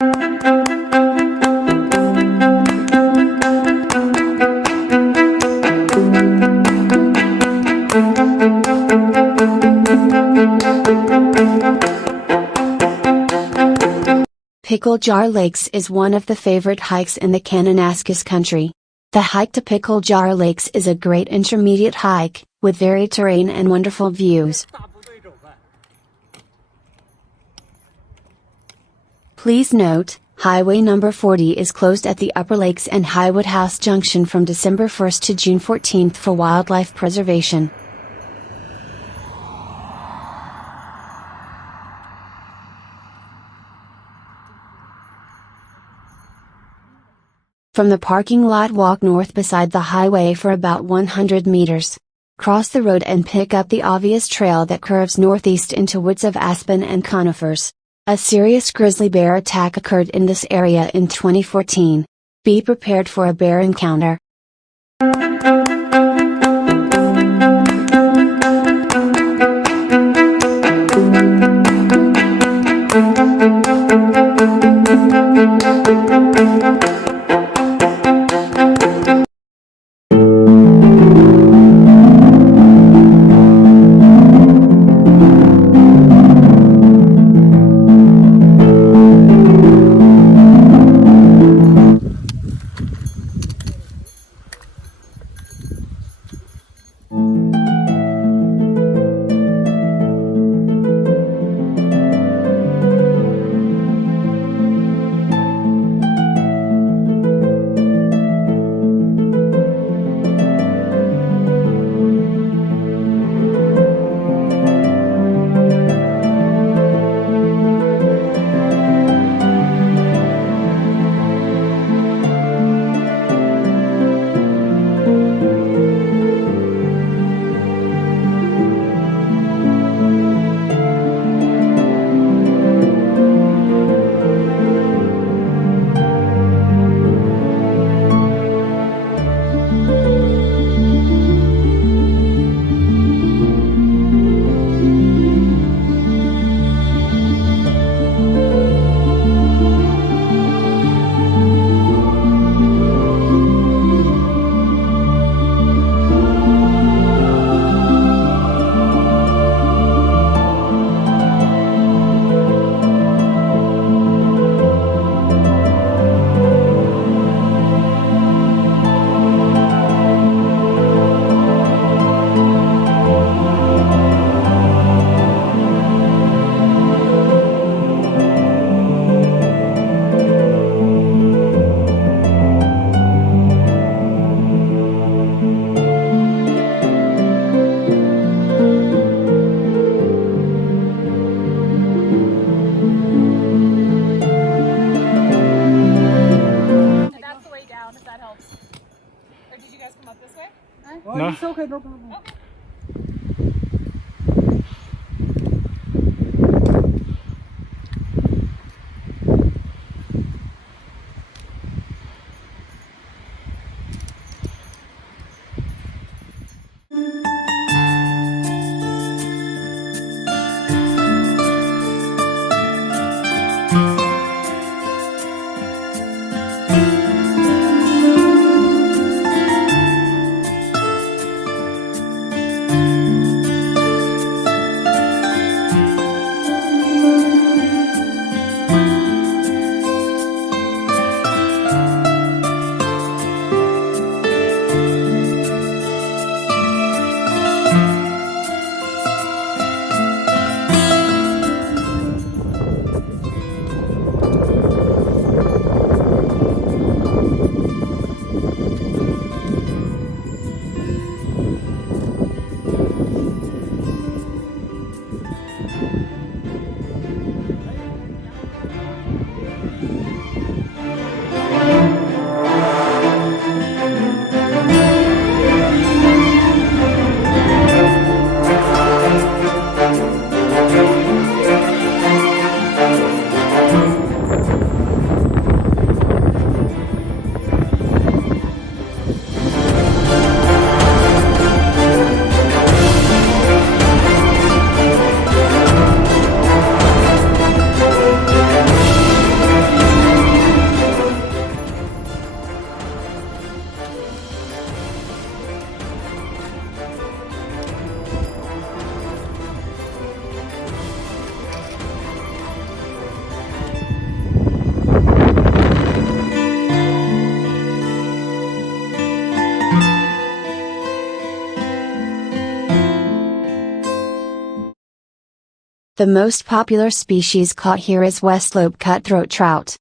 Picklejar Lakes is one of the favorite hikes in the Kananaskis Country. The hike to Picklejar Lakes is a great intermediate hike, with varied terrain and wonderful views. Please note, Highway number 40 is closed at the Upper Lakes and Highwood House Junction from December 1st to June 14th for wildlife preservation. From the parking lot, walk north beside the highway for about 100 meters. Cross the road and pick up the obvious trail that curves northeast into woods of aspen and conifers. A serious grizzly bear attack occurred in this area in 2014. Be prepared for a bear encounter. No. It's okay, no problem. Okay. The most popular species caught here is Westlobe cutthroat trout.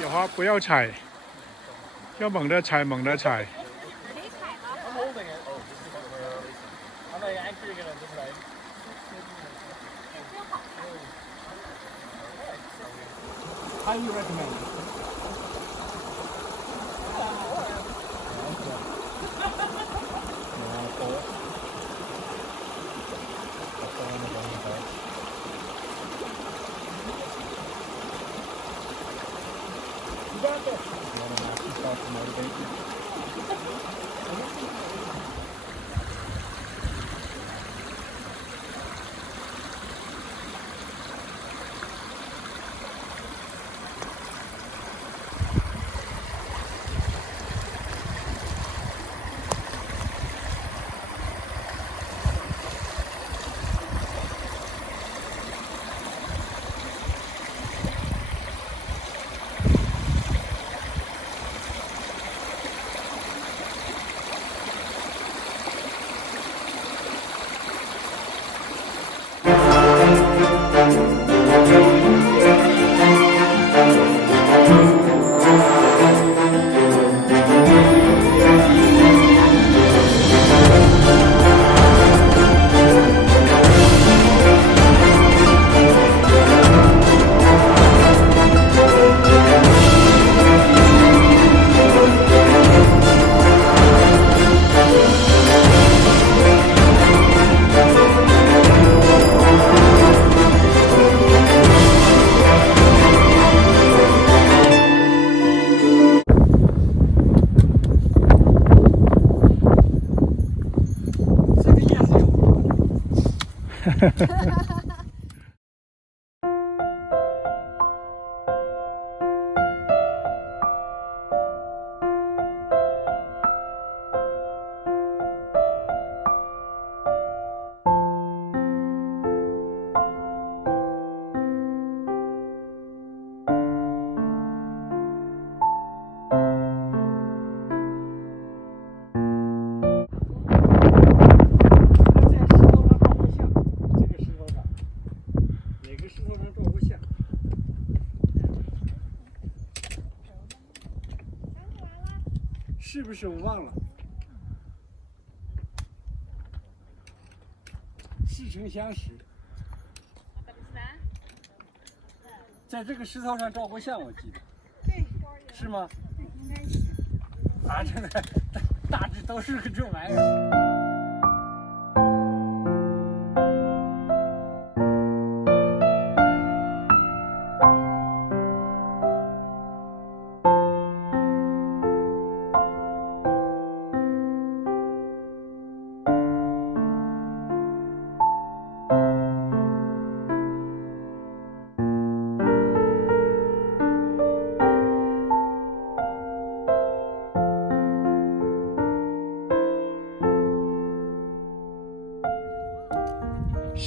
野花不要踩，要猛地踩，猛地踩。Highly recommend. You got this. You want to knock yourself to motivate you? Ha 是不是我忘了？似曾相识。在这个石头上照过相，我记得。对。是吗？应该是。反正大致都是个这玩意儿。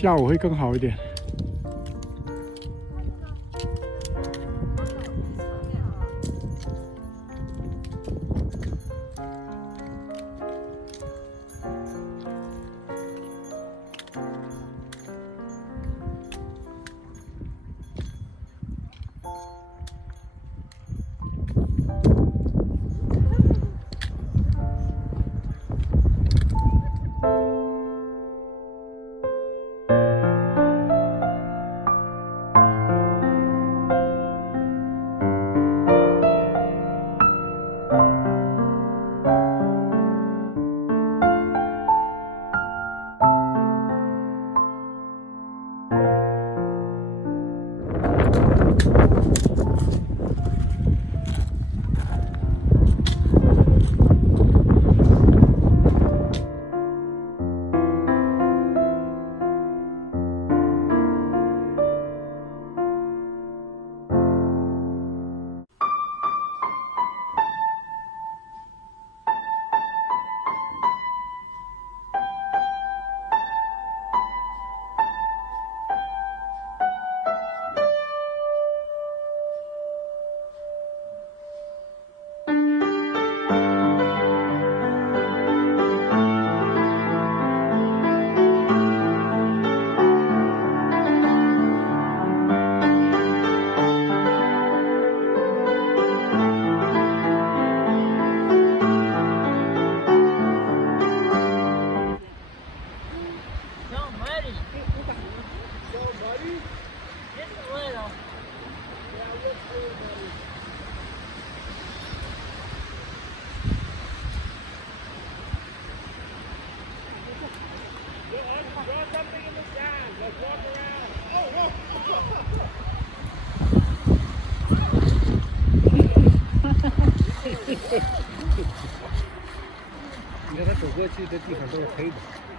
下午会更好一点。你看他走过去的地方都是黑的。